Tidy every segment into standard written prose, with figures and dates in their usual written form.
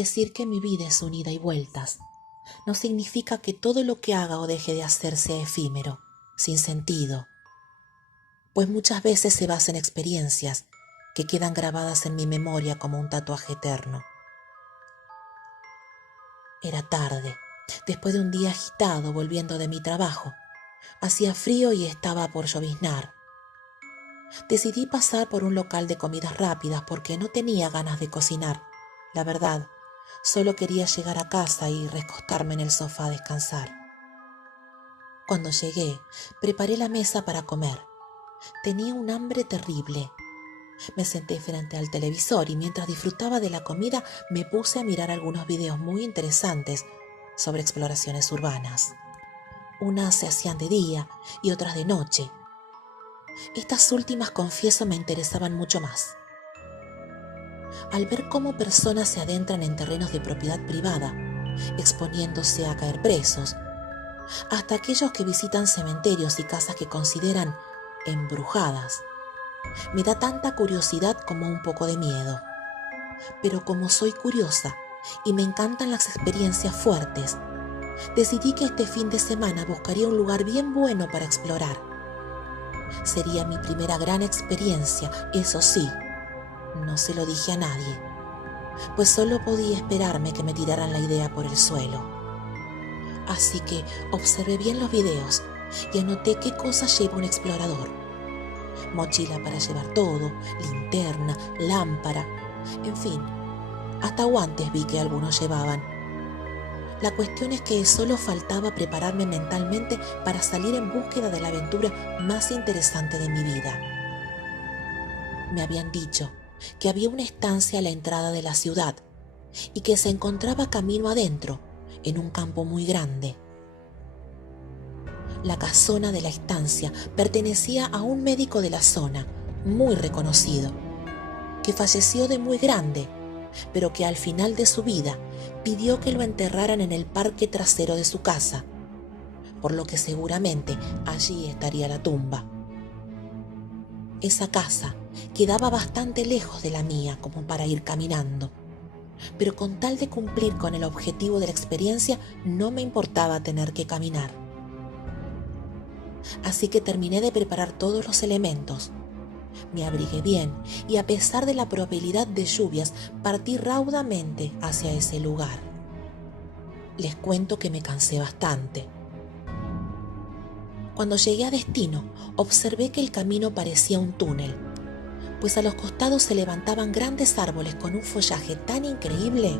Decir que mi vida es un ida y vueltas no significa que todo lo que haga o deje de hacer sea efímero, sin sentido, pues muchas veces se basa en experiencias que quedan grabadas en mi memoria como un tatuaje eterno. Era tarde, después de un día agitado volviendo de mi trabajo. Hacía frío y estaba por lloviznar. Decidí pasar por un local de comidas rápidas porque no tenía ganas de cocinar. La verdad, solo quería llegar a casa y recostarme en el sofá a descansar. Cuando llegué, preparé la mesa para comer. Tenía un hambre terrible. Me senté frente al televisor y mientras disfrutaba de la comida me puse a mirar algunos videos muy interesantes sobre exploraciones urbanas. Unas se hacían de día y otras de noche. Estas últimas, confieso, me interesaban mucho más. Al ver cómo personas se adentran en terrenos de propiedad privada, exponiéndose a caer presos, hasta aquellos que visitan cementerios y casas que consideran embrujadas, me da tanta curiosidad como un poco de miedo. Pero como soy curiosa y me encantan las experiencias fuertes, decidí que este fin de semana buscaría un lugar bien bueno para explorar. Sería mi primera gran experiencia, eso sí, no se lo dije a nadie, pues solo podía esperarme que me tiraran la idea por el suelo. Así que observé bien los videos y anoté qué cosas lleva un explorador. Mochila para llevar todo, linterna, lámpara, en fin, hasta guantes vi que algunos llevaban. La cuestión es que solo faltaba prepararme mentalmente para salir en búsqueda de la aventura más interesante de mi vida. Me habían dicho que había una estancia a la entrada de la ciudad y que se encontraba camino adentro, en un campo muy grande. La casona de la estancia pertenecía a un médico de la zona, muy reconocido, que falleció de muy grande, pero que al final de su vida pidió que lo enterraran en el parque trasero de su casa, por lo que seguramente allí estaría la tumba. Esa casa quedaba bastante lejos de la mía como para ir caminando, pero con tal de cumplir con el objetivo de la experiencia no me importaba tener que caminar. Así que terminé de preparar todos los elementos. Me abrigué bien y a pesar de la probabilidad de lluvias, partí raudamente hacia ese lugar. Les cuento que me cansé bastante. Cuando llegué a destino, observé que el camino parecía un túnel, pues a los costados se levantaban grandes árboles con un follaje tan increíble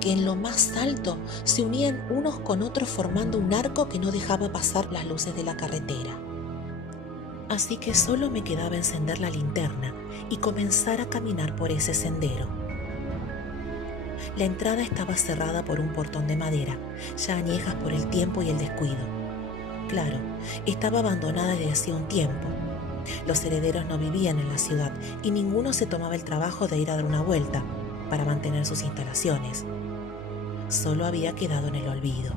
que en lo más alto se unían unos con otros formando un arco que no dejaba pasar las luces de la carretera. Así que solo me quedaba encender la linterna y comenzar a caminar por ese sendero. La entrada estaba cerrada por un portón de madera, ya añejas por el tiempo y el descuido. Claro, estaba abandonada desde hacía un tiempo. Los herederos no vivían en la ciudad y ninguno se tomaba el trabajo de ir a dar una vuelta para mantener sus instalaciones. Solo había quedado en el olvido.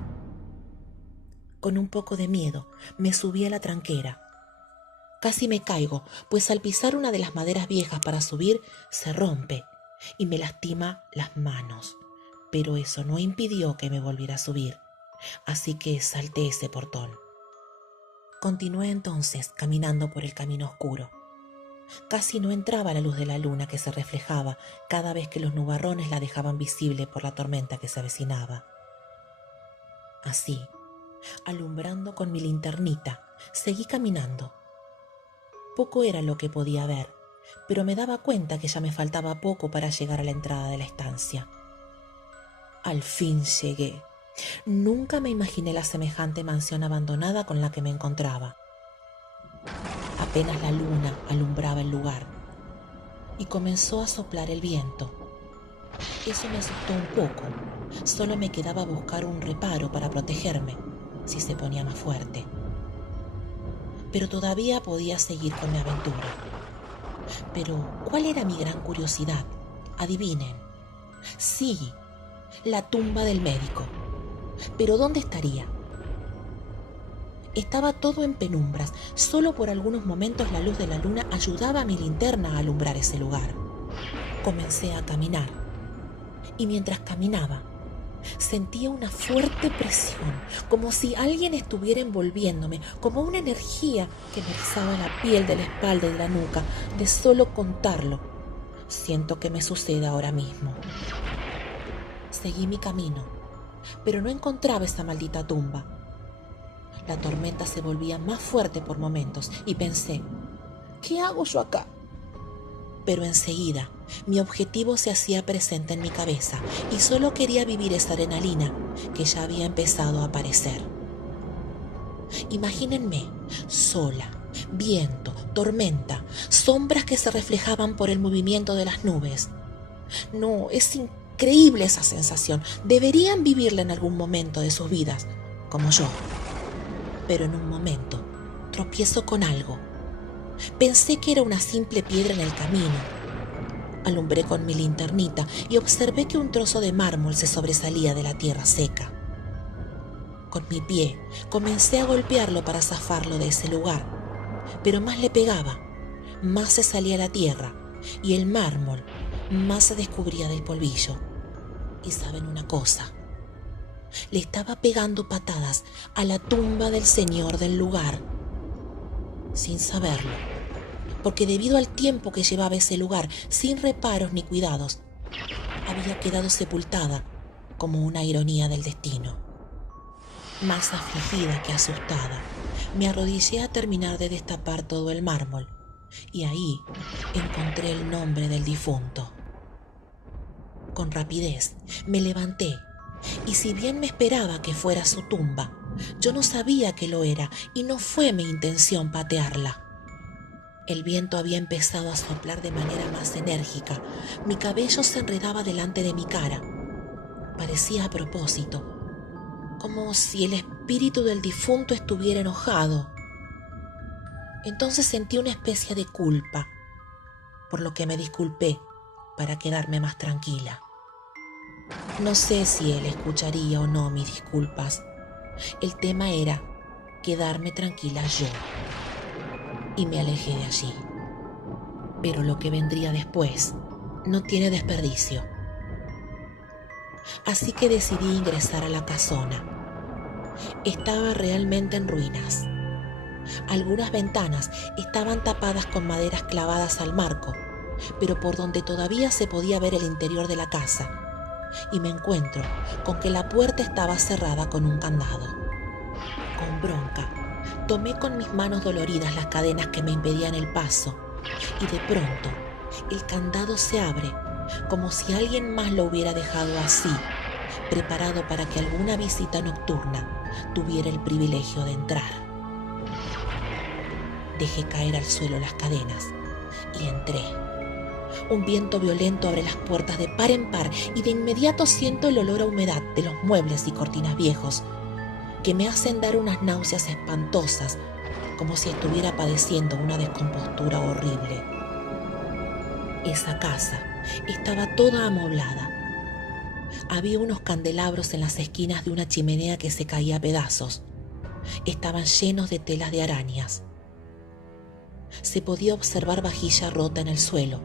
Con un poco de miedo, me subí a la tranquera. Casi me caigo, pues al pisar una de las maderas viejas para subir, se rompe y me lastima las manos. Pero eso no impidió que me volviera a subir, así que salté ese portón. Continué entonces caminando por el camino oscuro. Casi no entraba la luz de la luna que se reflejaba cada vez que los nubarrones la dejaban visible por la tormenta que se avecinaba. Así, alumbrando con mi linternita, seguí caminando. Poco era lo que podía ver, pero me daba cuenta que ya me faltaba poco para llegar a la entrada de la estancia. Al fin llegué. Nunca me imaginé la semejante mansión abandonada con la que me encontraba. Apenas la luna alumbraba el lugar y comenzó a soplar el viento. Eso me asustó un poco. Solo me quedaba buscar un reparo para protegerme si se ponía más fuerte. Pero todavía podía seguir con mi aventura. Pero, ¿cuál era mi gran curiosidad? Adivinen. Sí, la tumba del médico. ¿Pero dónde estaría? Estaba todo en penumbras. Solo por algunos momentos la luz de la luna ayudaba a mi linterna a alumbrar ese lugar. Comencé a caminar. Y mientras caminaba, sentía una fuerte presión, como si alguien estuviera envolviéndome, como una energía que me erizaba la piel de la espalda y de la nuca. De solo contarlo, siento que me sucede ahora mismo. Seguí mi camino, pero no encontraba esa maldita tumba. La tormenta se volvía más fuerte por momentos y pensé, ¿qué hago yo acá? Pero enseguida mi objetivo se hacía presente en mi cabeza y solo quería vivir esa adrenalina que ya había empezado a aparecer. Imagínenme, sola, viento, tormenta, sombras que se reflejaban por el movimiento de las nubes. No, es increíble esa sensación. Deberían vivirla en algún momento de sus vidas, como yo. Pero en un momento tropiezo con algo. Pensé que era una simple piedra en el camino. Alumbré con mi linternita y observé que un trozo de mármol se sobresalía de la tierra seca. Con mi pie comencé a golpearlo para zafarlo de ese lugar, pero más le pegaba, más se salía la tierra y el mármol más se descubría del polvillo. Y saben una cosa, le estaba pegando patadas a la tumba del señor del lugar, sin saberlo, porque debido al tiempo que llevaba ese lugar, sin reparos ni cuidados, había quedado sepultada como una ironía del destino. Más afligida que asustada, me arrodillé a terminar de destapar todo el mármol, y ahí encontré el nombre del difunto. Con rapidez me levanté, y si bien me esperaba que fuera su tumba, yo no sabía que lo era y no fue mi intención patearla. El viento había empezado a soplar de manera más enérgica. Mi cabello se enredaba delante de mi cara. Parecía a propósito, como si el espíritu del difunto estuviera enojado. Entonces sentí una especie de culpa, por lo que me disculpé para quedarme más tranquila. No sé si él escucharía o no mis disculpas. El tema era quedarme tranquila yo. Y me alejé de allí. Pero lo que vendría después no tiene desperdicio. Así que decidí ingresar a la casona. Estaba realmente en ruinas. Algunas ventanas estaban tapadas con maderas clavadas al marco, pero por donde todavía se podía ver el interior de la casa, y me encuentro con que la puerta estaba cerrada con un candado. Con bronca, tomé con mis manos doloridas las cadenas que me impedían el paso, y de pronto el candado se abre, como si alguien más lo hubiera dejado así, preparado para que alguna visita nocturna tuviera el privilegio de entrar. Dejé caer al suelo las cadenas y entré. Un viento violento abre las puertas de par en par y de inmediato siento el olor a humedad de los muebles y cortinas viejos, que me hacen dar unas náuseas espantosas, como si estuviera padeciendo una descompostura horrible. Esa casa estaba toda amoblada. Había unos candelabros en las esquinas de una chimenea que se caía a pedazos. Estaban llenos de telas de arañas. Se podía observar vajilla rota en el suelo,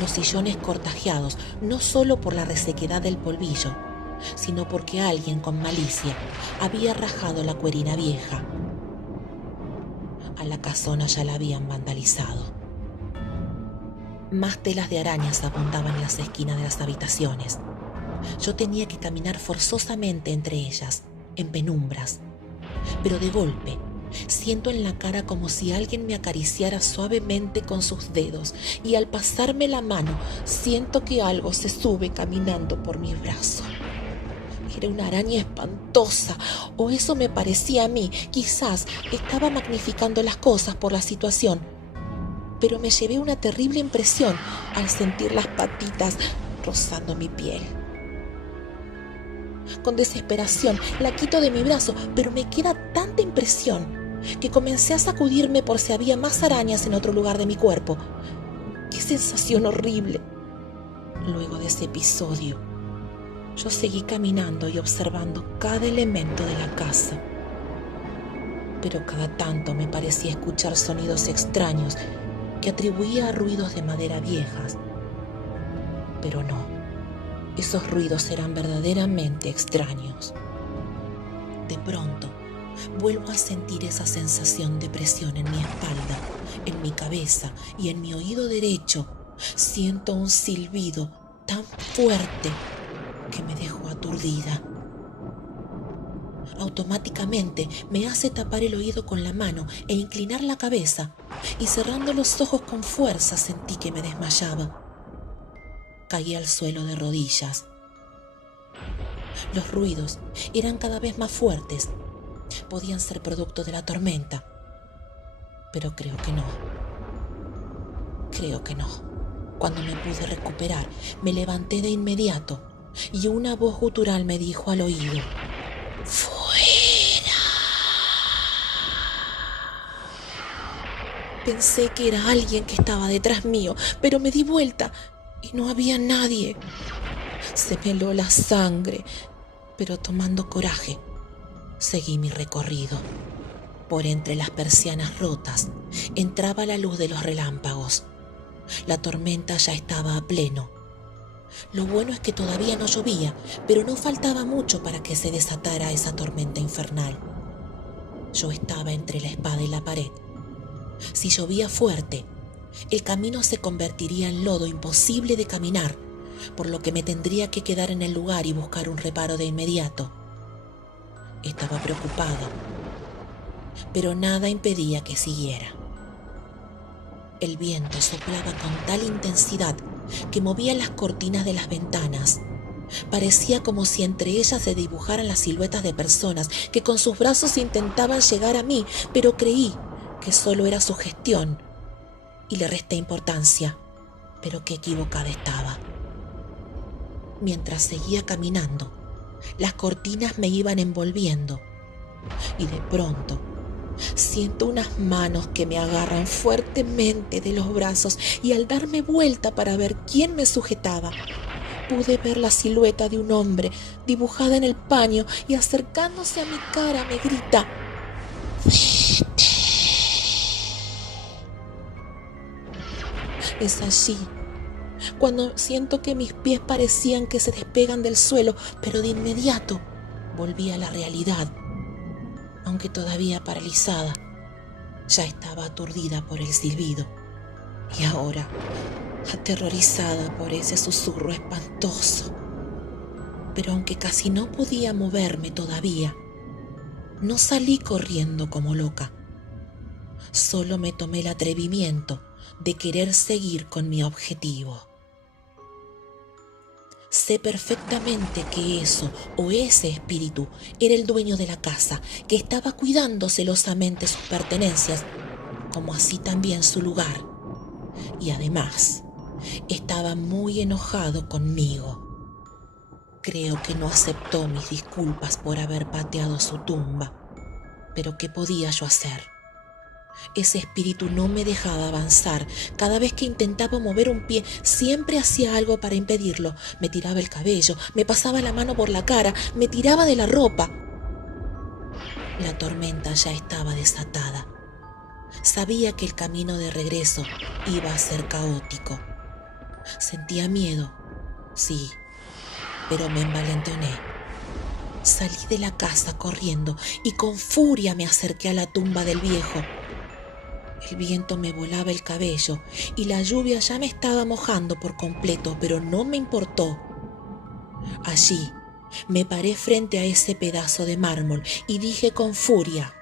los sillones cortajeados, no solo por la resequedad del polvillo, sino porque alguien con malicia había rajado la cuerina vieja. A la casona ya la habían vandalizado. Más telas de arañas apuntaban en las esquinas de las habitaciones. Yo tenía que caminar forzosamente entre ellas, en penumbras, pero de golpe siento en la cara como si alguien me acariciara suavemente con sus dedos, y al pasarme la mano siento que algo se sube caminando por mi brazo. Era una araña espantosa, o eso me parecía a mí. Quizás estaba magnificando las cosas por la situación, pero me llevé una terrible impresión al sentir las patitas rozando mi piel. Con desesperación la quito de mi brazo, pero me queda tanta impresión que comencé a sacudirme por si había más arañas en otro lugar de mi cuerpo. ¡Qué sensación horrible! Luego de ese episodio, yo seguí caminando y observando cada elemento de la casa. Pero cada tanto me parecía escuchar sonidos extraños que atribuía a ruidos de madera viejas. Pero no, Esos ruidos eran verdaderamente extraños. De pronto, vuelvo a sentir esa sensación de presión en mi espalda, en mi cabeza y en mi oído derecho. Siento un silbido tan fuerte que me dejó aturdida. Automáticamente me hace tapar el oído con la mano e inclinar la cabeza, y cerrando los ojos con fuerza sentí que me desmayaba. Caí al suelo de rodillas. Los ruidos eran cada vez más fuertes. Podían ser producto de la tormenta, pero creo que no. Cuando me pude recuperar, me levanté de inmediato y una voz gutural me dijo al oído: ¡Fuera! Pensé que era alguien que estaba detrás mío, pero me di vuelta y no había nadie. Se me heló la sangre, pero tomando coraje, seguí mi recorrido. Por entre las persianas rotas entraba la luz de los relámpagos. La tormenta ya estaba a pleno. Lo bueno es que todavía no llovía, pero no faltaba mucho para que se desatara esa tormenta infernal. Yo estaba entre la espada y la pared. Si llovía fuerte, el camino se convertiría en lodo imposible de caminar, por lo que me tendría que quedar en el lugar y buscar un reparo de inmediato. Estaba preocupada, pero nada impedía que siguiera. El viento soplaba con tal intensidad que movía las cortinas de las ventanas. Parecía como si entre ellas se dibujaran las siluetas de personas que con sus brazos intentaban llegar a mí, pero creí que solo era sugestión y le resté importancia, pero qué equivocada estaba. Mientras seguía caminando, las cortinas me iban envolviendo y de pronto siento unas manos que me agarran fuertemente de los brazos, y al darme vuelta para ver quién me sujetaba, pude ver la silueta de un hombre dibujada en el paño, y acercándose a mi cara me grita: ¡Vete! Es allí cuando siento que mis pies parecían que se despegan del suelo, pero de inmediato volví a la realidad. Aunque todavía paralizada, ya estaba aturdida por el silbido y ahora aterrorizada por ese susurro espantoso. Pero aunque casi no podía moverme todavía, no salí corriendo como loca. Solo me tomé el atrevimiento de querer seguir con mi objetivo. Sé perfectamente que eso o ese espíritu era el dueño de la casa, que estaba cuidando celosamente sus pertenencias, como así también su lugar. Y además, estaba muy enojado conmigo. Creo que no aceptó mis disculpas por haber pateado su tumba, pero ¿qué podía yo hacer? Ese espíritu no me dejaba avanzar. Cada vez que intentaba mover un pie, siempre hacía algo para impedirlo. Me tiraba el cabello, me pasaba la mano por la cara, me tiraba de la ropa. La tormenta ya estaba desatada. Sabía que el camino de regreso iba a ser caótico. Sentía miedo, sí, pero me envalentoné. Salí de la casa corriendo y con furia me acerqué a la tumba del viejo. El viento me volaba el cabello y la lluvia ya me estaba mojando por completo, pero no me importó. Allí me paré frente a ese pedazo de mármol y dije con furia: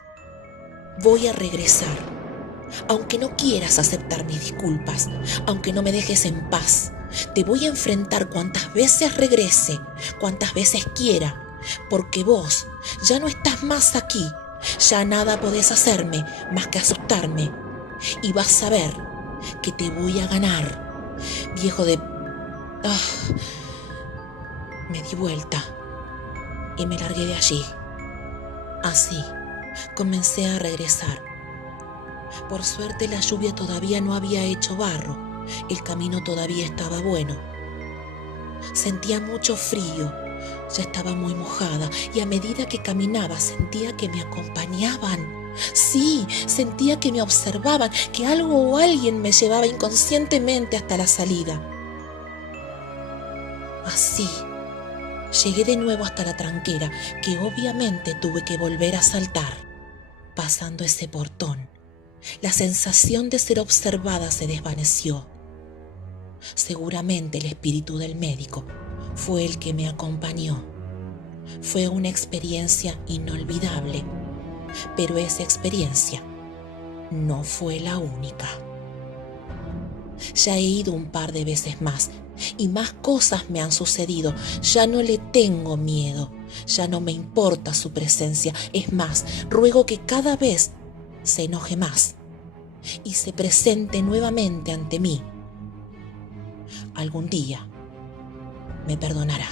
voy a regresar. Aunque no quieras aceptar mis disculpas, aunque no me dejes en paz, te voy a enfrentar cuantas veces regrese, cuantas veces quiera, porque vos ya no estás más aquí. Ya nada podés hacerme más que asustarme. Y vas a ver que te voy a ganar, viejo de... Me di vuelta y me largué de allí. Así comencé a regresar. Por suerte la lluvia todavía no había hecho barro. El camino todavía estaba bueno. Sentía mucho frío. Ya estaba muy mojada y a medida que caminaba sentía que me acompañaban. Sí, sentía que me observaban, que algo o alguien me llevaba inconscientemente hasta la salida. Así, llegué de nuevo hasta la tranquera, que obviamente tuve que volver a saltar. Pasando ese portón, la sensación de ser observada se desvaneció. Seguramente el espíritu del médico fue el que me acompañó. Fue una experiencia inolvidable, pero esa experiencia no fue la única. Ya he ido un par de veces más y más cosas me han sucedido. Ya no le tengo miedo, ya no me importa su presencia. Es más, ruego que cada vez se enoje más y se presente nuevamente ante mí. Algún día me perdonará.